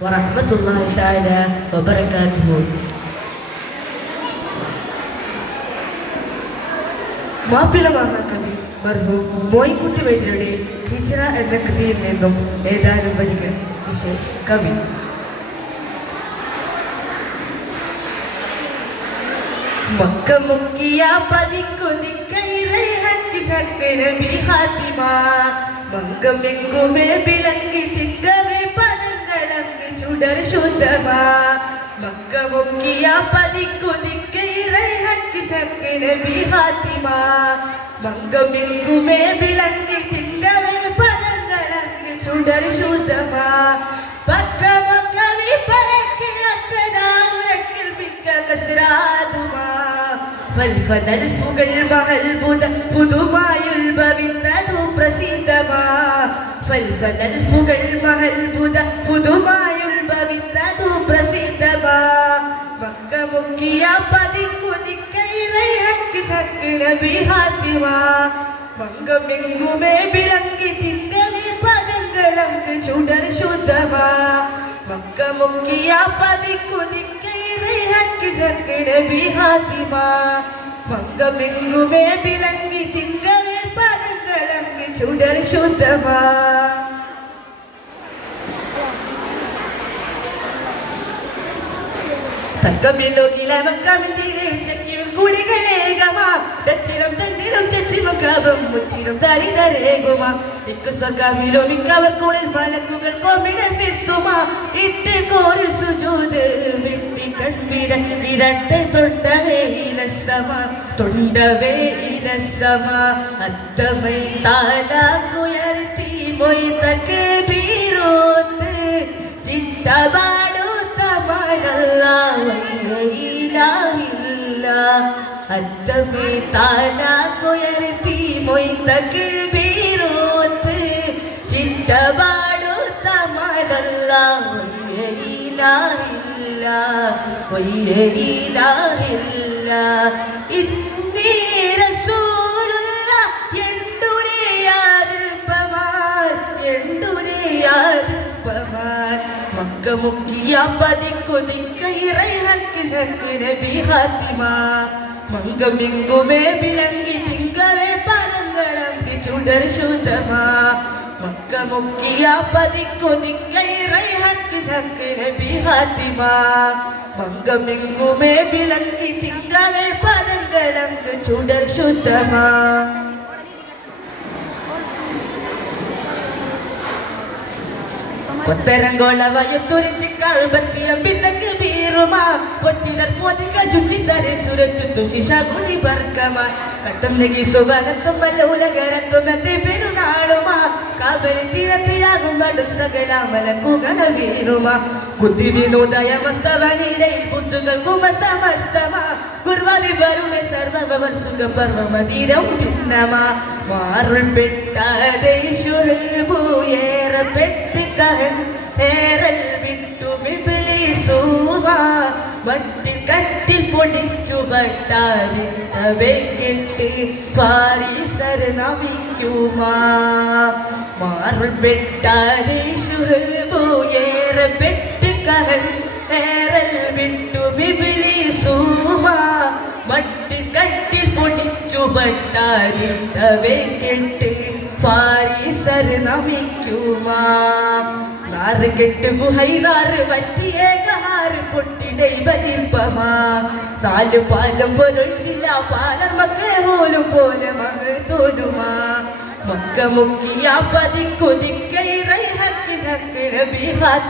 വറഹ്മത്തുള്ളാഹി തആല വബറകാതുഹു. മാപ്പിള മഹാകവി മർഹൂം മോയിൻകുട്ടി വൈദ്യരുടെ ഹിജ്റ എന്ന കൃതിയിൽ നിന്നും ഏതാനും വരികൾ. കവി മക്ക മുക്കിയ മങ്കമെങ്കുമേ വിളങ്ങി തിക്കവേ പദങ്ങളങ്ങ് ചുടർ ശുദ്ധമാ മക്ക മുക്കിയ മങ്കമെങ്കുമേ വിളങ്ങി തിക്കവേ പദങ്ങളങ്ങ് ചുടർ ശുദ്ധമാ പക്രമക്കവി പരക്കിയക്കടാവുരക്കിൽ മിക്ക കസ്രാതുമാ ഫൽഫദൽഫുകൾ മഹൽബുദ പുതുമായുൽഭവിന്നതു പ്രസിദ്ധമാ ഫൽഫദൽഫുകൾ മഹൽബുദ പുതുമായുൽഭവിന്നതു പ്രസിദ്ധമാ മക്ക മുക്കിയ പതിക്കുതിക്കൈറൈഹക്ക് ഹക്ക് നബി ഹാത്തിമാ മങ്കമെങ്കുമേ വിളങ്ങി തിങ്കവേ പദങ്ങളങ്ങ് ചുടർ ശുദ്ധമാ മക്ക മുക്കിയ പതിക്കുതിക്കൈറൈഹക്ക് ഹക്ക് നബി ഹാത്തിമാ മങ്കമെങ്കുമേ വിളങ്ങി തിങ്കവേ പദങ്ങളങ്ങ് ചുടർ ശുദ്ധമാ തക്കമിലൊകിലമക്കമിന്തിലെ ചെക്കിലും കുടികളേകമാ ദച്ചിലും തന്നിലും ചെച്ചിമക്കാപം മുച്ചിലും തരിതരേകുമാ ഇക്കു സ്വകാമിലോ മിക്കവർക്കുള്ളിൽ മലക്കുകൾ കൊമിടത്തെത്തുമാ ഇട്ട് കോരിൽ സുജൂദ് വിട്ടി കൺപിര ഇരട്ട തൊണ്ടവേ ഇലസമാ തൊണ്ടവേ ഇലസമാ അത്തമൈ താലാക്കുയർത്തി പോയി തക്ക് ബീരോത്ത് ചിത്തപാടു അത്തമേ താലാക്കുയർത്തി മൊയ് തക്ബീറോത്ത് ചിട്ടപാടു തമലല്ല വയ്യയിലാഹില്ല ഇന്നീ റസൂലുള്ളാഹ് എന്തുരയാതിർപ്പമാൻ മക്ക മുക്കിയ പതിക്കുതിക്കൈറൈഹക്ക് ഹക്ക് നബി ഹാത്തിമാ മങ്കമെങ്കുമേ വിളങ്ങി തിങ്കവേ പദങ്ങളങ്ങ് ചുടർ ശുദ്ധമാ മക്ക മുക്കിയ പതിക്കുതിക്കൈറൈഹക്ക് ഹക്ക് നബി ഹാത്തിമാ മങ്കമെങ്കുമേ വിളങ്ങി തിങ്കവേ പദങ്ങളങ്ങ് ചുടർ ശുദ്ധമാ കൊത്തരങ്കോള വയത്തുരിച്ച് കഴുപത്തിയ പിന്നക്ക് വീറുമാ പൊട്ടിതർ പോതിക ചുറ്റിത്തരെ സുരത്തുത്തു ശിശാകുലി ബർക്കമാ കട്ടം നെഗി സുവനത്തും മല്ലൂലകരത്തും എത്തി പെരുന്നാളുമാ കാബരി തീരത്തിയാകും വടും സകലാമലക്കുകള വീറുമാ കുത്തി വിനോദയ മസ്തവനിടയിൽ ബുദ്ധുകൾ കുമസമസ്തമാ കുർവാലി വരുണ സർവവർ സുഖ പർവമതീരം ഭിന്നമാ മാറുൾ പെട്ടാതെ ശുഹബു ഏറപ്പെട്ട് കഹൻ ഏറൽ വിട്ടു ഇബ്ലീസുമാ വട്ടിൽ കട്ടിൽ പൊടിച്ചു വട്ടാരിട്ടവേ കെട്ട് ഫാരിസർ നമിക്കുമാ മാറുൾ പെട്ടാതെ ശുഹബു ഏറപ്പെട്ട് കഹൻ ഏറൽ വിട്ടു ഇബ്ലീസുമാ വട്ടിൽ കട്ടിൽ പൊടിച്ചു വട്ടാരിട്ടവേ കെട്ട് ഫാരിസർ നമിക്കുമാ നാറ് കെട്ട് ബുഹൈറാറ് വറ്റിയേകാറ് പൊട്ടിടൈ വലിപ്പമാ നാല് പാലം പൊരുൾച്ചില്ല പാലം മക്ക പോലും പോലെ മകൾ തോലുമാ മക്ക മുക്കിയ പതിക്കുതിക്കൈറൈഹക്ക് ഹക്ക് നബി ഹാത്തിമാ